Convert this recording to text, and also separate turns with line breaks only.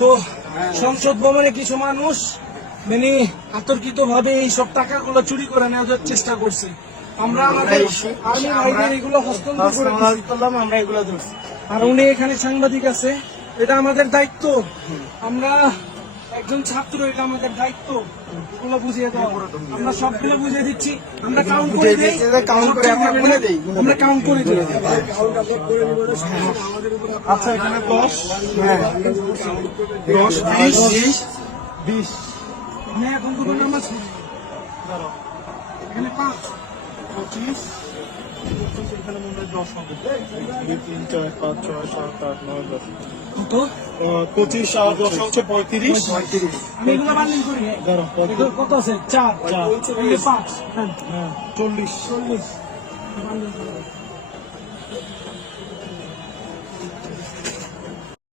তো সংসদ ভবনে কিছু মানুষ মানে আতর্কিত ভাবে এইসব টাকাগুলো চুরি করে নেওয়ার চেষ্টা করছে। আমরা আমাদের আর্মি ভাইদের এগুলো হস্তান্তর করে
করলাম আমরা এগুলো ধরছি।
আর উনি এখানে সাংবাদিক আছে এটা আমাদের দায়িত্ব। আমরা একজন ছাত্র এটা আমাদের দায়িত্ব। এগুলো বুঝিয়ে দাও। আমরা সবগুলো বুঝিয়ে দিচ্ছি। আমরা কাউন্ট করে দেই।
count করে আমরা দেই,
আমরা কাউন্ট করে দিই।
আচ্ছা এখানে দশ হ্যাঁ। দশ বিশ বিশ বিশ।
আমি এখন দুটো নামাজ পড়ি। এখানে পাঁচ
পঁচিশ এখানে মনে হয় দশ হবে। তিন চার পাঁচ ছয় সাত আট নয় দশ। পঁচিশ আর দশ
চার।
চার।
হ্যাঁ।,
হ্যাঁ। চল্লিশ।
চল্লিশ।